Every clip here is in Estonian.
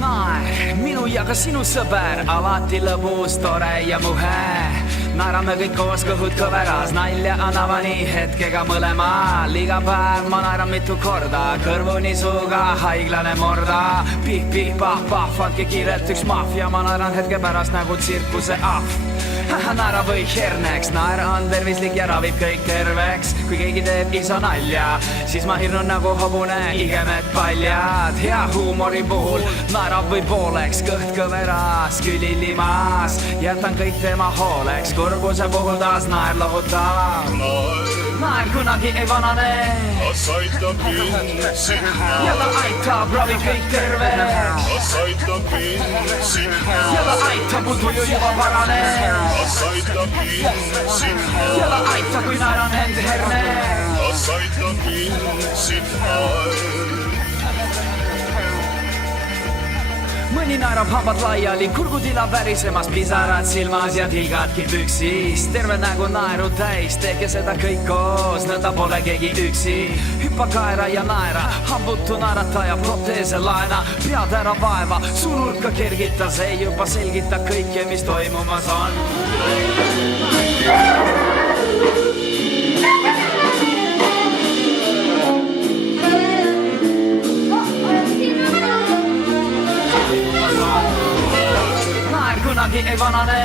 naer, minu ja ka sinu sõber, alati lõbus, tore ja muhe. Naerame kõik koos, kõhud kõveras, nalja anname nii hetkega mõlemal. Iga päev ma naeran mitu korda, kõrvuni suuga haiglane morda. Pih-pih, pah-pah, andke kiirelt üks maffia, ma naeran hetke pärast nagu tsirkuse ahv. Naera või herneks, naer on tervislik ja ravib kõik terveks. Kui keegi teeb isa nalja, siis ma hirnun nagu hobune, igemed paljad. Hea huumori puhul naerab või pooleks, kõht kõveras, külilimas. Jätan kõik tema hooleks, kurbuse puhul taas naer lohutab. Naer kunagi ei vanane, kas aitab mind sinna? ja ta aitab, ravib kõik terveks. Kas aitab mind sinna? ja ta aitab, mul tuju juba parane. Kas aitab mind sinna? ja ta aitab, kui naeran end herne. Kas aitab mind sinna? Mõni naerab hambad laiali, kurgutila värisemas, pisarad silmas ja tilgadki püksis. Terve nägu naeru täis, tehke seda kõik koos, nõnda pole keegi üksi. Hüppa kaera ja naera, hambutu naerataja, proteese laena. Pead ära vaeva, su nurka kergita, see juba selgita kõike, mis toimumas on. kunagi ei vanane.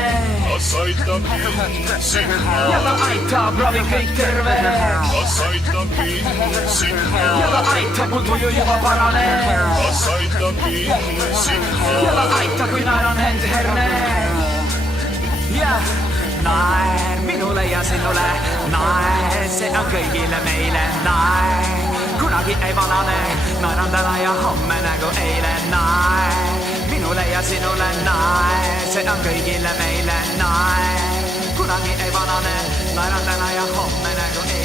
kas aitab mind sinna, ja ta aitab, ravib kõik terveks. kas aitab mind sinna, ja ta aitab, mul tuju juba paraneb. kas aitab mind sinna, ja ta aitab, kui naeran end herne. jah, naer minule ja sinule, naer, see on kõigile meile, naer kunagi ei vanane, naeran täna ja homme nagu eile, naer minule ja sinule, naer, see on kõigile meile, naer kunagi ei vanane, naeran täna ja homme nagu eile.